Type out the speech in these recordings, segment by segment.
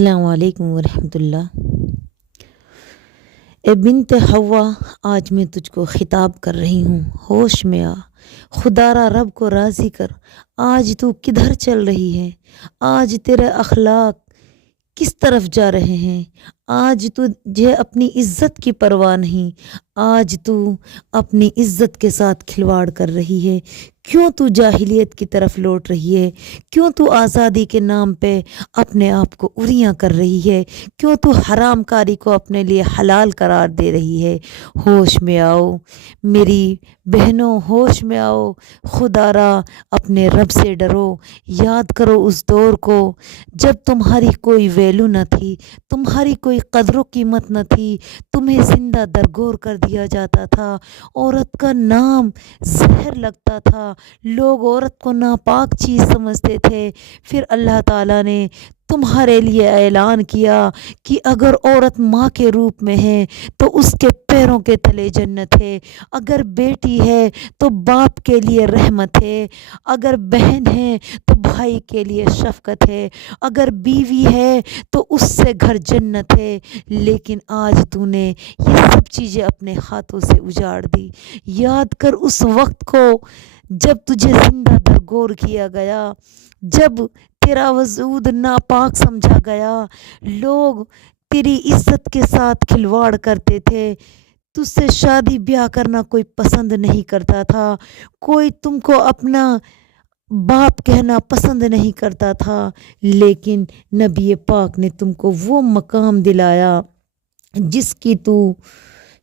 السلام علیکم ورحمۃ اللہ۔ اے بنت حوا، آج میں تجھ کو خطاب کر رہی ہوں، ہوش میں آ، خدا را رب کو راضی کر۔ آج تو کدھر چل رہی ہے؟ آج تیرے اخلاق کس طرف جا رہے ہیں؟ آج تجھے اپنی عزت کی پرواہ نہیں، آج تو اپنی عزت کے ساتھ کھلواڑ کر رہی ہے۔ کیوں تو جاہلیت کی طرف لوٹ رہی ہے؟ کیوں تو آزادی کے نام پہ اپنے آپ کو اریاں کر رہی ہے؟ کیوں تو حرام کاری کو اپنے لیے حلال قرار دے رہی ہے؟ ہوش میں آؤ میری بہنوں، ہوش میں آؤ، خدا را اپنے رب سے ڈرو۔ یاد کرو اس دور کو جب تمہاری کوئی ویلو نہ تھی، تمہاری کوئی قدر و قیمت نہ تھی، تمہیں زندہ درگور کر دیا جاتا تھا، عورت کا نام زہر لگتا تھا، لوگ عورت کو ناپاک چیز سمجھتے تھے۔ پھر اللہ تعالیٰ نے تمہارے لیے اعلان کیا کہ اگر عورت ماں کے روپ میں ہے تو اس کے پیروں کے تلے جنت ہے، اگر بیٹی ہے تو باپ کے لیے رحمت ہے، اگر بہن ہے تو بھائی کے لیے شفقت ہے، اگر بیوی ہے تو اس سے گھر جنت ہے۔ لیکن آج تو نے یہ سب چیزیں اپنے ہاتھوں سے اجاڑ دی۔ یاد کر اس وقت کو جب تجھے زندہ درگور کیا گیا، جب تیرا وجود ناپاک سمجھا گیا، لوگ تیری عزت کے ساتھ کھلواڑ کرتے تھے، تجھ سے شادی بیاہ کرنا کوئی پسند نہیں کرتا تھا، کوئی تم کو اپنا باپ کہنا پسند نہیں کرتا تھا، لیکن نبی پاک نے تم کو وہ مقام دلایا جس کی تو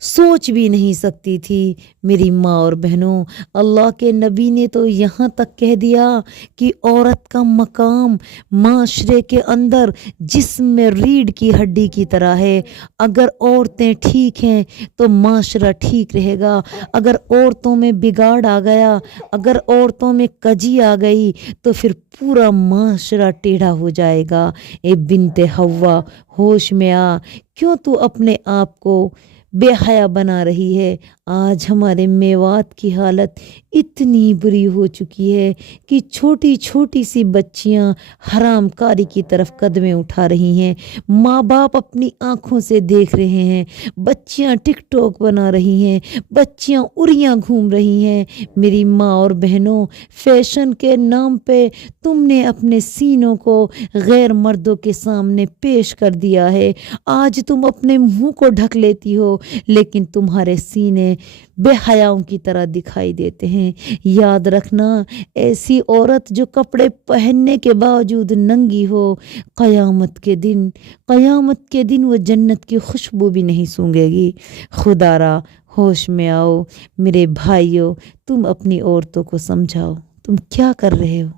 سوچ بھی نہیں سکتی تھی۔ میری ماں اور بہنوں، اللہ کے نبی نے تو یہاں تک کہہ دیا کہ عورت کا مقام معاشرے کے اندر جسم میں ریڑھ کی ہڈی کی طرح ہے۔ اگر عورتیں ٹھیک ہیں تو معاشرہ ٹھیک رہے گا، اگر عورتوں میں بگاڑ آ گیا، اگر عورتوں میں کجی آ گئی تو پھر پورا معاشرہ ٹیڑھا ہو جائے گا۔ اے بنت حوا، ہوش میں آ، کیوں تو اپنے آپ کو بے حیا بنا رہی ہے؟ آج ہمارے میوات کی حالت اتنی بری ہو چکی ہے کہ چھوٹی چھوٹی سی بچیاں حرام کاری کی طرف قدمیں اٹھا رہی ہیں، ماں باپ اپنی آنکھوں سے دیکھ رہے ہیں، بچیاں ٹک ٹاک بنا رہی ہیں، بچیاں اریاں گھوم رہی ہیں۔ میری ماں اور بہنوں، فیشن کے نام پہ تم نے اپنے سینوں کو غیر مردوں کے سامنے پیش کر دیا ہے۔ آج تم اپنے منہ کو ڈھک لیتی ہو لیکن تمہارے سینے بے حیاؤں کی طرح دکھائی دیتے ہیں۔ یاد رکھنا، ایسی عورت جو کپڑے پہننے کے باوجود ننگی ہو، قیامت کے دن وہ جنت کی خوشبو بھی نہیں سونگھے گی۔ خدا را ہوش میں آؤ میرے بھائیوں، تم اپنی عورتوں کو سمجھاؤ، تم کیا کر رہے ہو،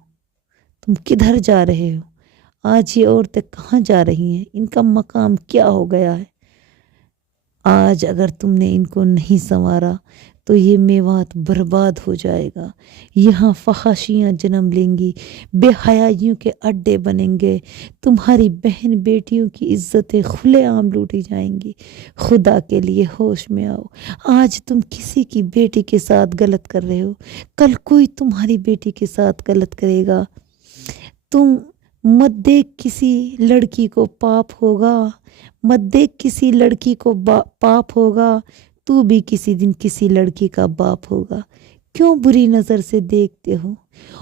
تم کدھر جا رہے ہو؟ آج یہ عورتیں کہاں جا رہی ہیں؟ ان کا مقام کیا ہو گیا ہے؟ آج اگر تم نے ان کو نہیں سنوارا تو یہ میوات برباد ہو جائے گا، یہاں فحاشیاں جنم لیں گی، بے حیائیوں کے اڈے بنیں گے، تمہاری بہن بیٹیوں کی عزتیں کھلے عام لوٹی جائیں گی۔ خدا کے لیے ہوش میں آؤ۔ آج تم کسی کی بیٹی کے ساتھ غلط کر رہے ہو، کل کوئی تمہاری بیٹی کے ساتھ غلط کرے گا۔ تم مت دیکھ کسی لڑکی کو پاپ ہوگا، مت دیکھ کسی لڑکی کو پاپ ہوگا، تو بھی کسی دن کسی لڑکی کا باپ ہوگا۔ کیوں بری نظر سے دیکھتے ہو؟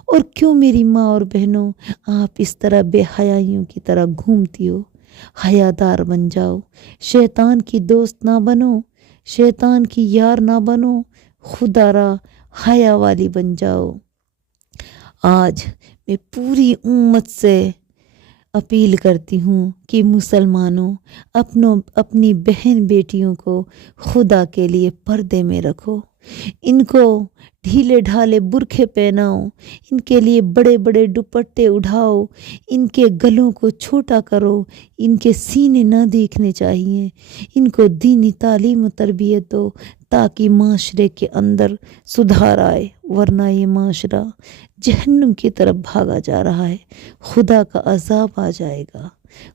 اور کیوں میری ماں اور بہنوں آپ اس طرح بے حیائیوں کی طرح گھومتی ہو؟ حیادار بن جاؤ، شیطان کی دوست نہ بنو، شیطان کی یار نہ بنو، خدا را حیا والی بن جاؤ۔ آج میں پوری امت سے اپیل کرتی ہوں کہ مسلمانوں، اپنی بہن بیٹیوں کو خدا کے لیے پردے میں رکھو، ان کو ڈھیلے ڈھالے برقعے پہناؤ، ان کے لیے بڑے بڑے دوپٹے اڑاؤ، ان کے گلوں کو چھوٹا کرو، ان کے سینے نہ دیکھنے چاہیے، ان کو دینی تعلیم و تربیت دو تاکہ معاشرے کے اندر سدھار آئے، ورنہ یہ معاشرہ جہنم کی طرف بھاگا جا رہا ہے، خدا کا عذاب آ جائے گا۔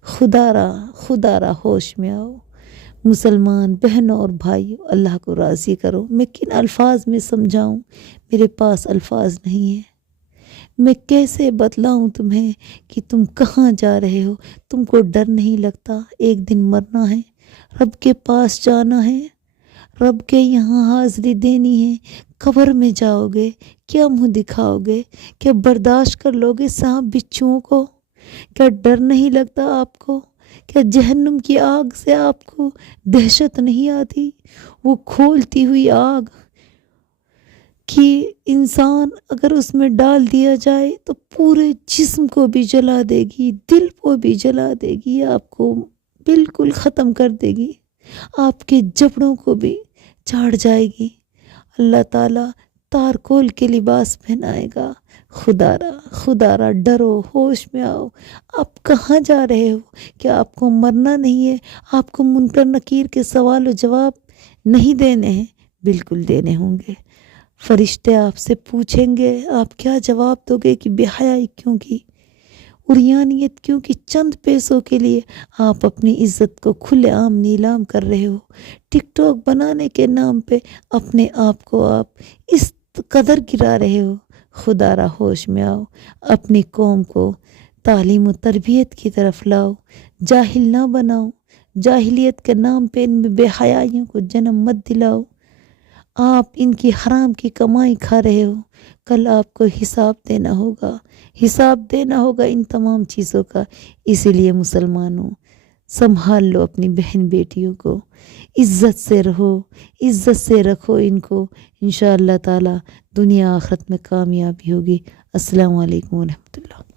خدا را ہوش میں آؤ۔ مسلمان بہنوں اور بھائیوں، اللہ کو راضی کرو۔ میں کن الفاظ میں سمجھاؤں، میرے پاس الفاظ نہیں ہیں، میں کیسے بتلاؤں تمہیں کہ تم کہاں جا رہے ہو؟ تم کو ڈر نہیں لگتا؟ ایک دن مرنا ہے، رب کے پاس جانا ہے، رب کے یہاں حاضری دینی ہے۔ قبر میں جاؤ گے، کیا منہ دکھاؤ گے؟ کیا برداشت کر لو گے سانپ بچھوؤں کو؟ کیا ڈر نہیں لگتا آپ کو؟ کیا جہنم کی آگ سے آپ کو دہشت نہیں آتی؟ وہ کھولتی ہوئی آگ کہ انسان اگر اس میں ڈال دیا جائے تو پورے جسم کو بھی جلا دے گی، دل کو بھی جلا دے گی، آپ کو بالکل ختم کر دے گی، آپ کے جبڑوں کو بھی چاڑ جائے گی۔ اللہ تعالیٰ تارکول کے لباس پہنائے گا۔ خدا را ڈرو، ہوش میں آؤ۔ آپ کہاں جا رہے ہو؟ کیا آپ کو مرنا نہیں ہے؟ آپ کو منکر نکیر کے سوال و جواب نہیں دینے ہیں؟ بالکل دینے ہوں گے۔ فرشتے آپ سے پوچھیں گے، آپ کیا جواب دو گے کہ بے حیائی کیوں کی، عریانیت کیوں کی؟ چند پیسوں کے لیے آپ اپنی عزت کو کھلے عام نیلام کر رہے ہو۔ ٹک ٹاک بنانے کے نام پہ اپنے آپ کو آپ اس قدر گرا رہے ہو۔ خدا را ہوش میں آؤ، اپنی قوم کو تعلیم و تربیت کی طرف لاؤ، جاہل نہ بناؤ، جاہلیت کے نام پہ ان میں بے حیائیوں کو جنم مت دلاؤ۔ آپ ان کی حرام کی کمائی کھا رہے ہو، کل آپ کو حساب دینا ہوگا ان تمام چیزوں کا۔ اسی لیے مسلمانوں، سنبھال لو اپنی بہن بیٹیوں کو، عزت سے رہو، عزت سے رکھو ان کو، انشاءاللہ تعالی دنیا آخرت میں کامیابی ہوگی۔ السلام علیکم ورحمۃ اللہ۔